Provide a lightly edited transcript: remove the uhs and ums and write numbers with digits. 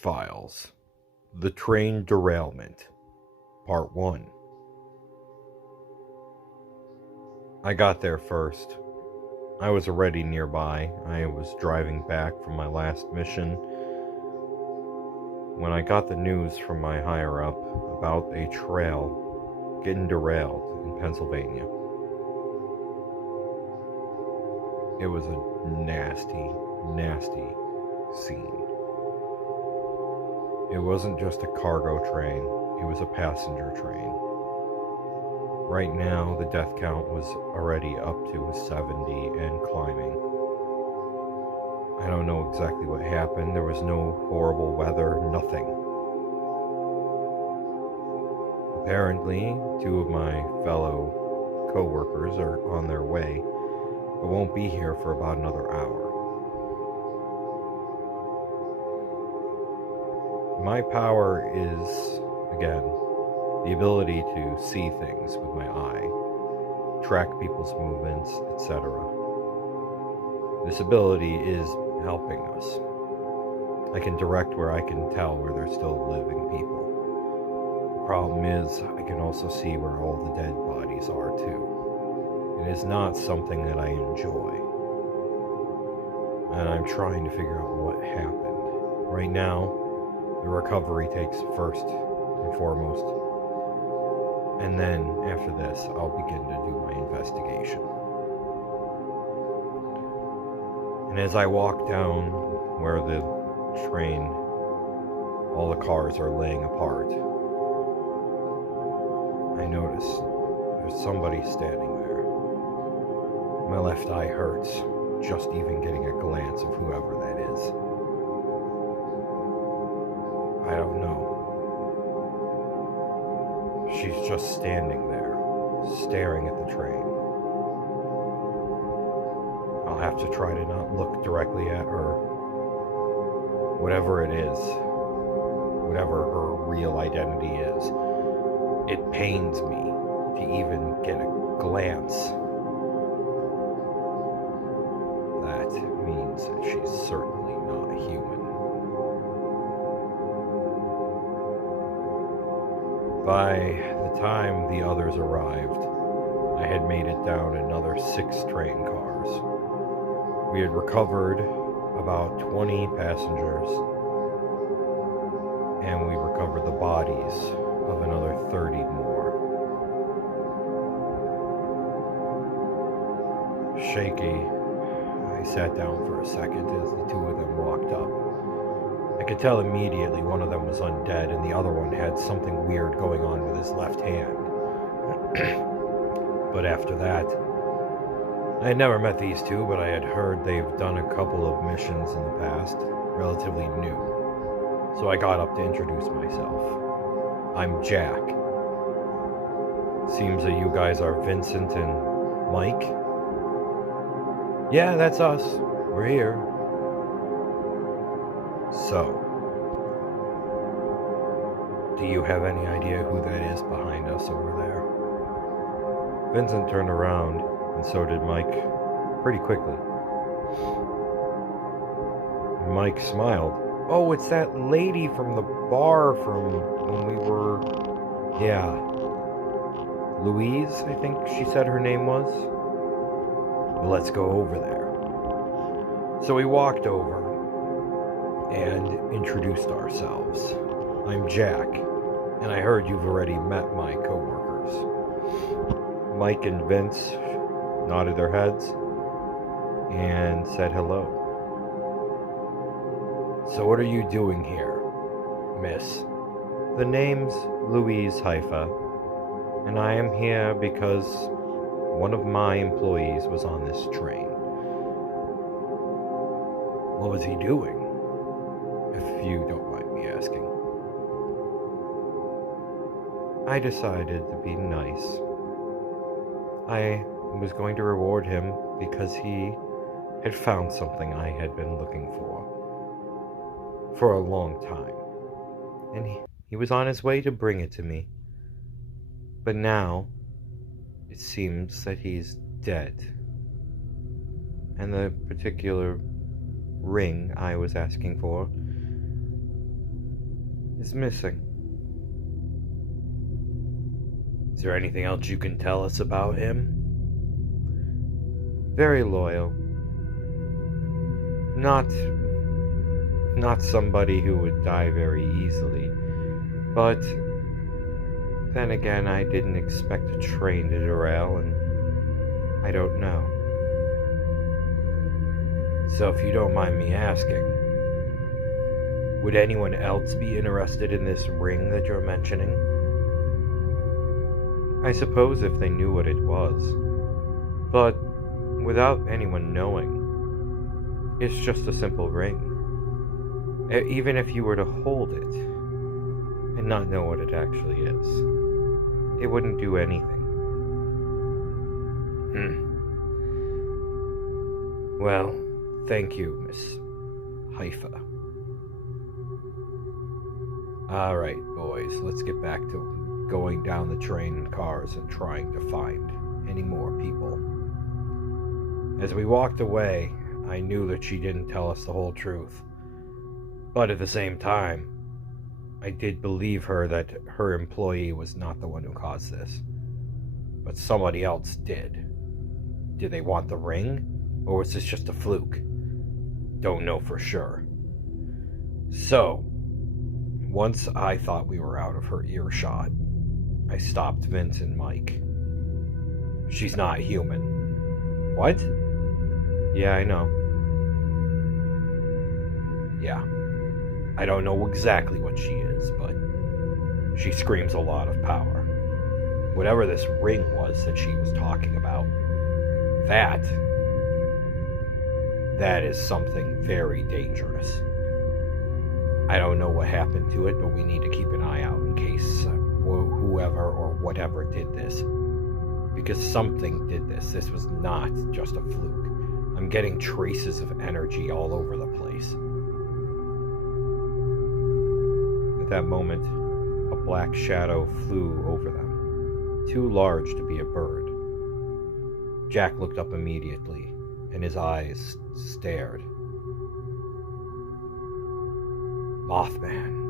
Files, The Train Derailment, Part 1. I got there first. I was already nearby. I was driving back from my last mission when I got the news from my higher-up about a trail getting derailed in Pennsylvania. It was a nasty, nasty scene. It wasn't just a cargo train, it was a passenger train. Right now, the death count was already up to 70 and climbing. I don't know exactly what happened. There was no horrible weather, nothing. Apparently, two of my fellow co-workers are on their way, but won't be here for about another hour. My power is, again, the ability to see things with my eye, track people's movements, etc. This ability is helping us. I can direct where I can tell where there's still living people. The problem is, I can also see where all the dead bodies are too. It is not something that I enjoy. And I'm trying to figure out what happened. Right now, the recovery takes first and foremost. And then, after this, I'll begin to do my investigation. And as I walk down where the train, all the cars are laying apart, I notice there's somebody standing there. My left eye hurts, just even getting a glance of whoever that is. I don't know. She's just standing there, staring at the train. I'll have to try to not look directly at her. Whatever it is, whatever her real identity is, it pains me to even get a glance. That means that she's certainly not human. By the time the others arrived, I had made it down another 6 train cars. We had recovered about 20 passengers, and we recovered the bodies of another 30 more. Shaky, I sat down for a second as the two of them walked up. I could tell immediately one of them was undead and the other one had something weird going on with his left hand. But after that, I had never met these two, but I had heard they've done a couple of missions in the past, relatively new. So I got up to introduce myself. I'm Jack. Seems that you guys are Vincent and Mike? Yeah, that's us. We're here. So, do you have any idea who that is behind us over there? Vincent turned around, and so did Mike, pretty quickly. Mike smiled. Oh, it's that lady from the bar from when we were... Yeah. Louise, I think she said her name was. Well, let's go over there. So we walked over and introduced ourselves. I'm Jack, and I heard you've already met my co-workers. Mike and Vince nodded their heads and said hello. So what are you doing here, miss? The name's Louise Haifa, and I am here because one of my employees was on this train. What was he doing? If you don't mind me asking. I decided to be nice. I was going to reward him because he had found something I had been looking for a long time. And he was on his way to bring it to me. But now, it seems that he's dead. And the particular ring I was asking for is missing. Is there anything else you can tell us about him? Very loyal. Not somebody who would die very easily, but then again, I didn't expect a train to derail, and I don't know. So if you don't mind me asking, would anyone else be interested in this ring that you're mentioning? I suppose if they knew what it was, but without anyone knowing, it's just a simple ring. Even if you were to hold it and not know what it actually is, it wouldn't do anything. Well, thank you, Miss Haifa. Alright, boys, let's get back to going down the train in cars and trying to find any more people. As we walked away, I knew that she didn't tell us the whole truth. But at the same time, I did believe her that her employee was not the one who caused this. But somebody else did. Did they want the ring? Or was this just a fluke? Don't know for sure. So, once I thought we were out of her earshot, I stopped Vince and Mike. She's not human. What? Yeah, I know. Yeah. I don't know exactly what she is, but she screams a lot of power. Whatever this ring was that she was talking about, that is something very dangerous. I don't know what happened to it, but we need to keep an eye out in case whoever or whatever did this. Because something did this. This was not just a fluke. I'm getting traces of energy all over the place. At that moment, a black shadow flew over them, too large to be a bird. Jack looked up immediately, and his eyes stared. Mothman.